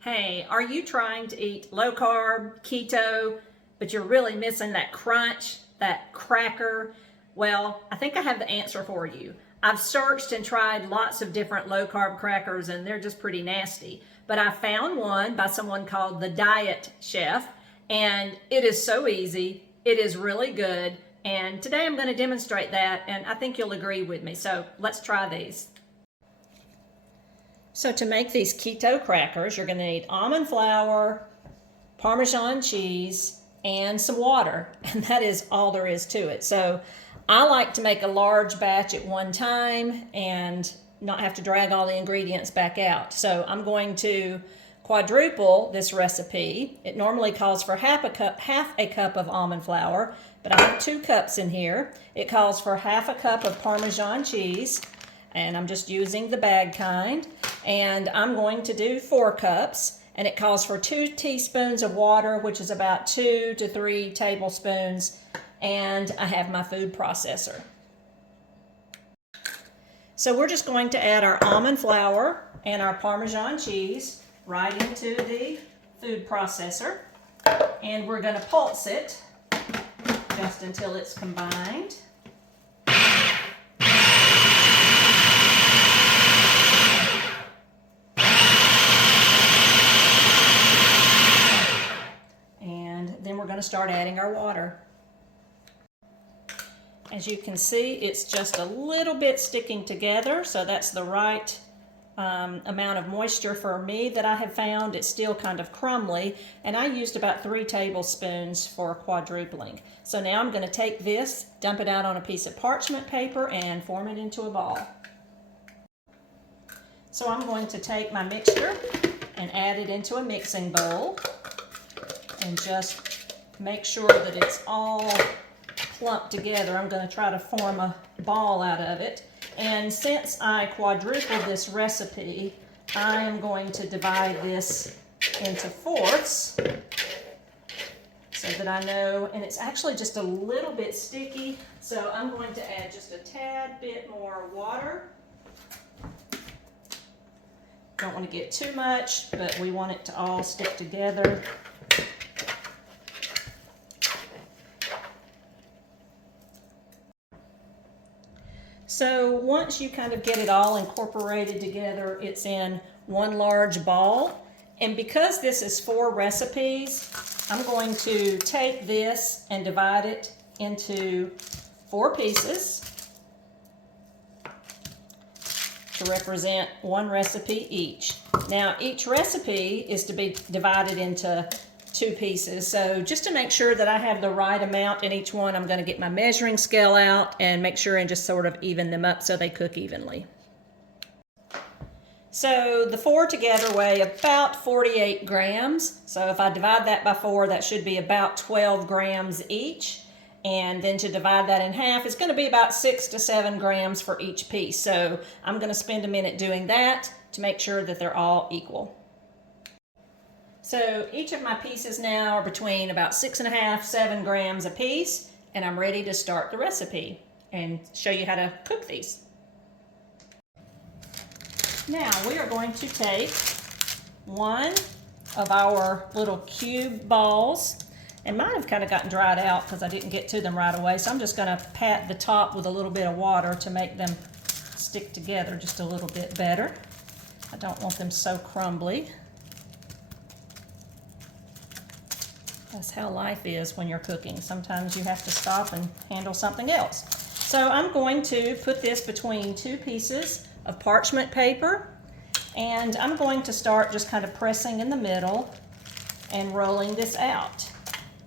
Hey, are you trying to eat low carb, keto, but you're really missing that crunch, that cracker? Well, I think I have the answer for you. I've searched and tried lots of different low carb crackers and they're just pretty nasty. But I found one by someone called the Diet Chef, and it is so easy. It is really good. And today I'm going to demonstrate that, and I think you'll agree with me. So let's try these. So to make these keto crackers, you're going to need almond flour, Parmesan cheese, and some water. And that is all there is to it. So I like to make a large batch at one time and not have to drag all the ingredients back out. So I'm going to quadruple this recipe. It normally calls for half a cup of almond flour, but I have 2 cups in here. It calls for half a cup of Parmesan cheese, and I'm just using the bag kind. And I'm going to do 4 cups, and it calls for 2 teaspoons of water, which is about 2 to 3 tablespoons, and I have my food processor. So we're just going to add our almond flour and our Parmesan cheese right into the food processor, and we're going to pulse it just until it's combined. Then we're going to start adding our water. As you can see, it's just a little bit sticking together, so that's the right amount of moisture for me that I have found. It's still kind of crumbly, and I used about 3 tablespoons for quadrupling. So now I'm going to take this, dump it out on a piece of parchment paper, and form it into a ball. So I'm going to take my mixture and add it into a mixing bowl, and just make sure that it's all clumped together. I'm going to try to form a ball out of it. And since I quadrupled this recipe, I am going to divide this into fourths so that I know, and it's actually just a little bit sticky, so I'm going to add just a tad bit more water. Don't want to get too much, but we want it to all stick together. So once you kind of get it all incorporated together, it's in one large ball. And because this is 4 recipes, I'm going to take this and divide it into 4 pieces to represent 1 recipe each. Now, each recipe is to be divided into 2 pieces. So just to make sure that I have the right amount in each one, I'm going to get my measuring scale out and make sure and just sort of even them up so they cook evenly. So the 4 together weigh about 48 grams. So if I divide that by 4, that should be about 12 grams each. And then to divide that in half, it's going to be about 6 to 7 grams for each piece. So I'm going to spend a minute doing that to make sure that they're all equal. So each of my pieces now are between about 6.5 to 7 grams a piece, and I'm ready to start the recipe and show you how to cook these. Now we are going to take one of our little cube balls, and mine have kind of gotten dried out because I didn't get to them right away, so I'm just going to pat the top with a little bit of water to make them stick together just a little bit better. I don't want them so crumbly. That's how life is when you're cooking. Sometimes you have to stop and handle something else. So I'm going to put this between 2 pieces of parchment paper, and I'm going to start just kind of pressing in the middle and rolling this out.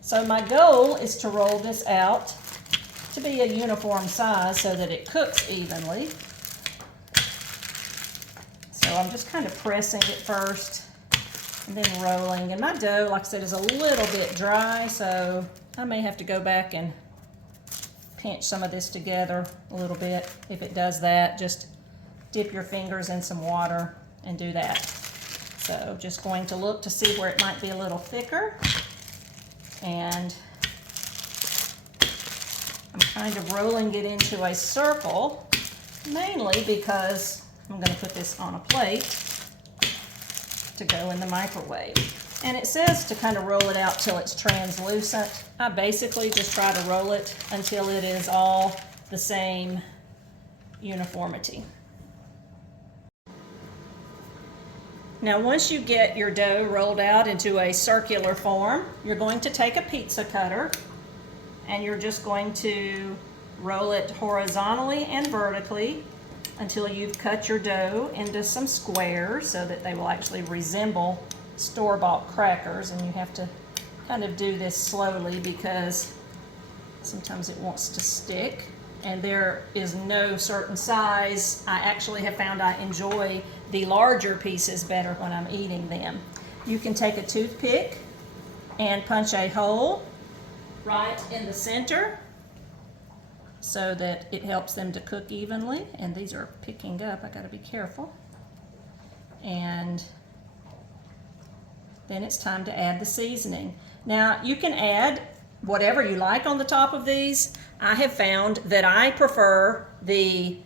So my goal is to roll this out to be a uniform size so that it cooks evenly. So I'm just kind of pressing it first and then rolling. And my dough, like I said, is a little bit dry, so I may have to go back and pinch some of this together a little bit. If it does that, just dip your fingers in some water and do that. So just going to look to see where it might be a little thicker. And I'm kind of rolling it into a circle, mainly because I'm going to put this on a plate. to go in the microwave. And it says to kind of roll it out till it's translucent. I basically just try to roll it until it is all the same uniformity. Now once you get your dough rolled out into a circular form, you're going to take a pizza cutter and you're just going to roll it horizontally and vertically until you've cut your dough into some squares so that they will actually resemble store-bought crackers. And you have to kind of do this slowly because sometimes it wants to stick. And there is no certain size. I actually have found I enjoy the larger pieces better when I'm eating them. You can take a toothpick and punch a hole right in the center so that it helps them to cook evenly. And these are picking up, I gotta be careful. And then it's time to add the seasoning. Now you can add whatever you like on the top of these. I have found that I prefer the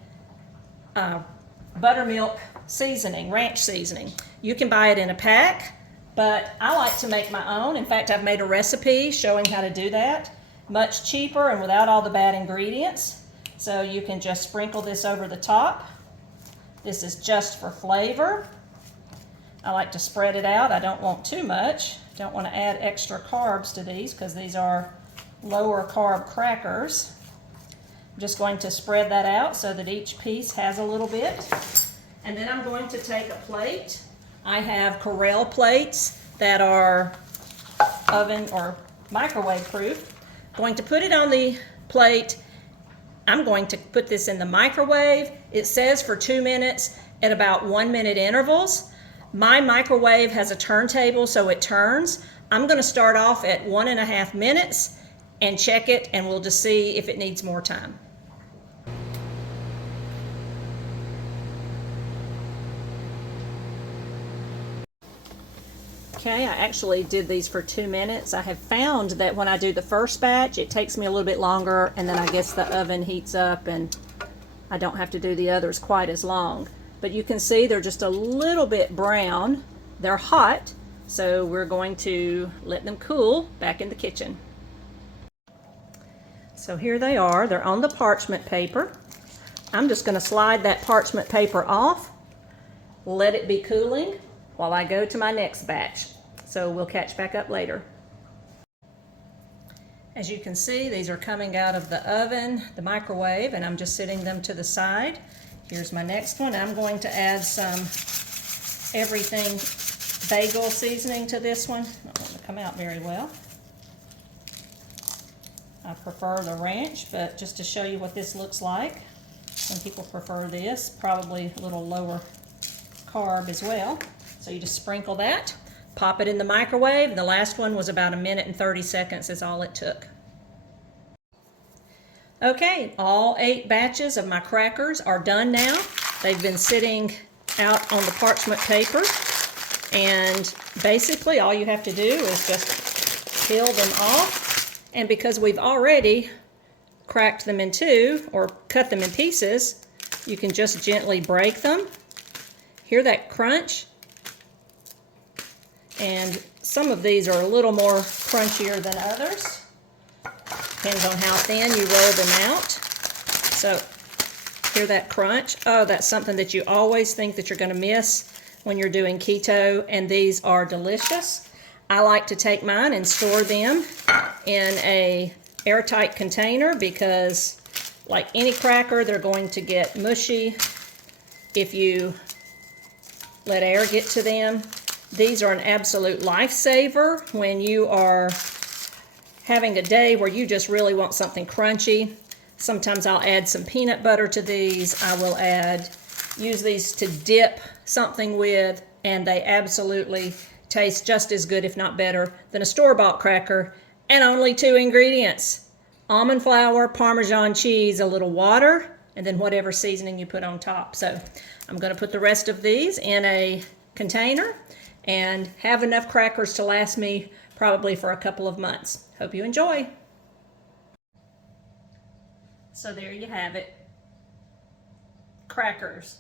buttermilk seasoning, ranch seasoning. You can buy it in a pack, but I like to make my own. In fact, I've made a recipe showing how to do that. Much cheaper and without all the bad ingredients. So you can just sprinkle this over the top. This is just for flavor. I like to spread it out. I don't want too much. Don't want to add extra carbs to these because these are lower carb crackers. I'm just going to spread that out so that each piece has a little bit. And then I'm going to take a plate. I have Corelle plates that are oven or microwave proof. Going to put it on the plate. I'm going to put this in the microwave. It says for 2 minutes at about 1 minute intervals. My microwave has a turntable so it turns. I'm going to start off at 1.5 minutes and check it, and we'll just see if it needs more time. Okay, I actually did these for 2 minutes. I have found that when I do the first batch, it takes me a little bit longer, and then I guess the oven heats up and I don't have to do the others quite as long. But you can see they're just a little bit brown. They're hot, so we're going to let them cool back in the kitchen. So here they are. They're on the parchment paper. I'm just going to slide that parchment paper off, let it be cooling while I go to my next batch. So we'll catch back up later. As you can see, these are coming out of the oven, the microwave, and I'm just sitting them to the side. Here's my next one. I'm going to add some everything bagel seasoning to this one. Not going to come out very well. I prefer the ranch, but just to show you what this looks like, some people prefer this, probably a little lower carb as well. So you just sprinkle that, pop it in the microwave, and the last one was about 1 minute and 30 seconds is all it took. Okay, all 8 batches of my crackers are done now. They've been sitting out on the parchment paper, and basically all you have to do is just peel them off. And because we've already cracked them in 2 or cut them in pieces, you can just gently break them. Hear that crunch? And some of these are a little more crunchier than others. Depends on how thin you roll them out. So, hear that crunch? Oh, that's something that you always think that you're going to miss when you're doing keto, and these are delicious. I like to take mine and store them in a airtight container because, like any cracker, they're going to get mushy if you let air get to them. These are an absolute lifesaver when you are having a day where you just really want something crunchy. Sometimes I'll add some peanut butter to these. I will use these to dip something with, and they absolutely taste just as good, if not better, than a store-bought cracker. And only 2 ingredients: almond flour, Parmesan cheese, a little water, and then whatever seasoning you put on top. So I'm going to put the rest of these in a container and have enough crackers to last me probably for a couple of months. Hope you enjoy. So there you have it. Crackers.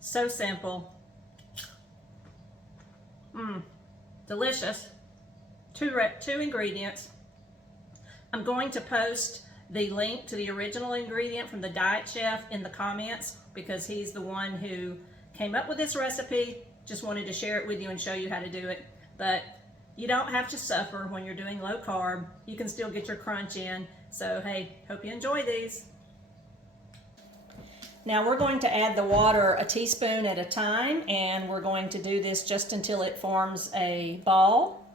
So simple. delicious. Two ingredients. I'm going to post the link to the original ingredient from the Diet Chef in the comments because he's the one who came up with this recipe. Just wanted to share it with you and show you how to do it. But you don't have to suffer when you're doing low carb. You can still get your crunch in. So hey, hope you enjoy these. Now we're going to add the water a teaspoon at a time, and we're going to do this just until it forms a ball.